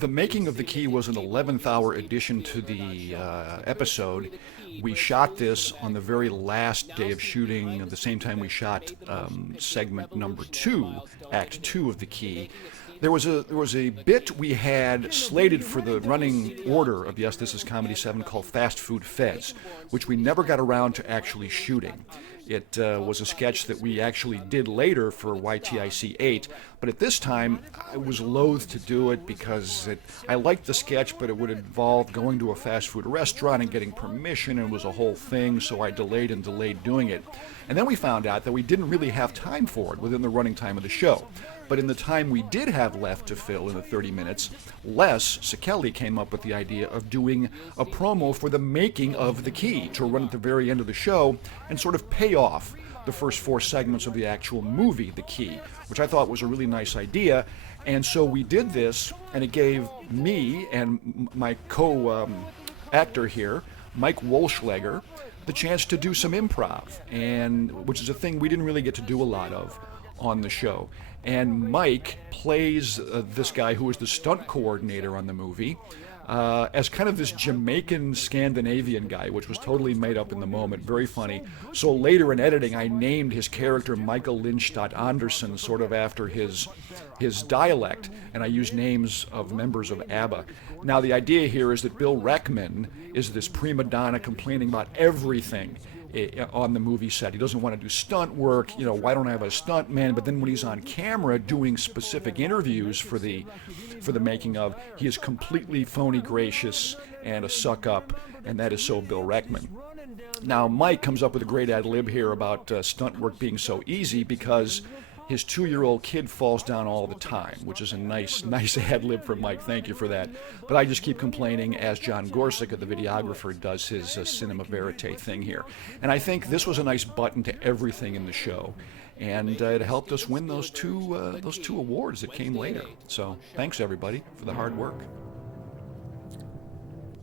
The making of the key was an 11th hour addition to the episode. We shot this on the very last day of shooting, at the same time we shot segment number 2, act 2 of the key. There was a bit we had slated for the running order of Yes, This Is Comedy 7 called Fast Food Feds, which we never got around to actually shooting. It was a sketch that we actually did later for YTIC 8, but at this time I was loath to do it because I liked the sketch, but it would involve going to a fast food restaurant and getting permission, and it was a whole thing, so I delayed and delayed doing it. And then we found out that we didn't really have time for it within the running time of the show. But in the time we did have left to fill in the 30 minutes, Les Szekely came up with the idea of doing a promo for the making of the key to run at the very end of the show and sort of pay off the first 4 segments of the actual movie, The Key, which I thought was a really nice idea. And so we did this, and it gave me and my co-actor here, Mike Wolschleger, the chance to do some improv, and which is a thing we didn't really get to do a lot of on the show. And Mike plays this guy who is the stunt coordinator on the movie as kind of this Jamaican Scandinavian guy, which was totally made up in the moment, very funny. So later in editing, I named his character Michael Lindstad Andersson, sort of after his dialect, and I used names of members of ABBA. Now the idea here is that Bill Wreckman is this prima donna complaining about everything on the movie set. He doesn't want to do stunt work. Why don't I have a stunt man? But then when he's on camera doing specific interviews for the making of, he is completely phony gracious and a suck up, and that is so Bill Wreckman. Now Mike comes up with a great ad lib here about stunt work being so easy because his 2-year-old kid falls down all the time, which is a nice ad lib from Mike. Thank you for that. But I just keep complaining as John Gorsuch, the videographer, does his cinema verite thing here. And I think this was a nice button to everything in the show, and it helped us win those two awards that came later. So thanks everybody for the hard work.